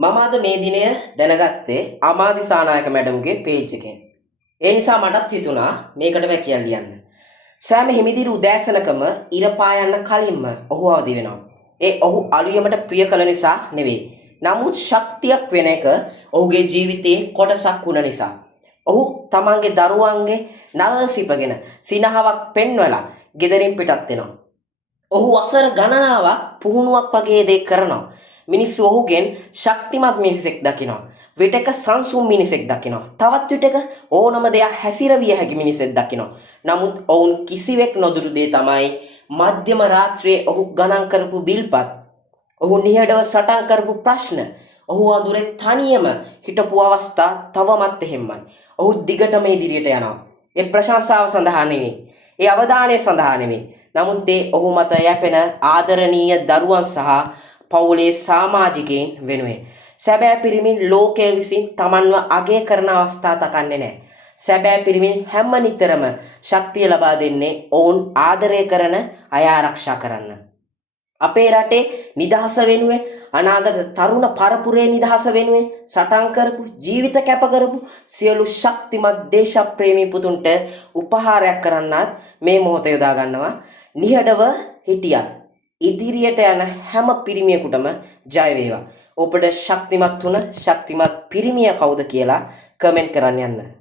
මම අද මේ දිනය දැනගත්තේ අමාදිසානායක මැඩම්ගේ පේජ් එකෙන්. ඒ නිසා මටත් හිතුණා මේකට වැකියල් ලියන්න. සෑම හිමිදිරි උදෑසනකම ඉර පායන්න කලින්ම ඔහු අවදි වෙනවා. ඒ ඔහු අලුයමට ප්‍රිය කළ නිසා නෙවෙයි. නමුත් ශක්තියක් වෙන එක ඔහුගේ ජීවිතයේ කොටසක් වුණ නිසා. ඔහු තමන්ගේ දරුවන්ගේ නලල සිපගෙන සිනහවක් පෙන්වලා ගෙදරින් පිටත් වෙනවා. ඔහු වසර ගණනාවක් පුහුණුවක් වගේ දේ කරනවා. මිනිස්සු ඔහුගෙන් ශක්තිමත් මිනිසෙක් දකිනවා. විටක සංසුම් මිනිසෙක් දකිනවා. තවත් විටක ඕනම දෙයක් හැසිරවිය හැකි මිනිසෙක් දකිනවා. නමුත් ඔවුන් කිසිවෙක් නොදුටු දේ තමයි මධ්‍යම රාත්‍රියේ ඔහු ගණන් කරපු බිල්පත්. ඔහු නිහඬව සටන් කරපු ප්‍රශ්න. ඔහු අඳුරේ තනියම හිටපු අවස්ථා තවමත් එහෙමයි. ඔහු දිගටම ඉදිරියට යනවා. ඒ ප්‍රශංසාව සඳහා නෙවෙයි. ඒ අවධානය සඳහා නෙවෙයි. නමුත් ඒ ඔහු මත යැපෙන ආදරණීය දරුවන් සහ පවුලේ සමාජිකයින් වෙනුවෙන්. සැබෑ පිරිමින් ලෝකයේ විසින් තමන්ව අගය කරන අවස්ථා තකන්නේ නැහැ. සැබෑ පිරිමින් හැම නිතරම ශක්තිය ලබා දෙන්නේ ඔවුන් ආදරය කරන අය ආරක්ෂා කරන්න. අපේ රටේ නිදහස වෙනුවෙන් අනාගත තරුණ පරපුරේ නිදහස වෙනුවෙන් සටන් කරපු ජීවිත කැප කරපු සියලු ශක්තිමත් දේශප්‍රේමී පුතුන්ට උපහාරයක් කරන්නත් මේ මොහොත යොදා ගන්නවා. නිහඬව හිටියත් ඉදිරියට යන හැම පිරිමියෙකුටම ජය වේවා. ඔබට ශක්තිමත් වුණ ශක්තිමත් පිරිමියා කවුද කියලා කමෙන්ට් කරන්න යන්න.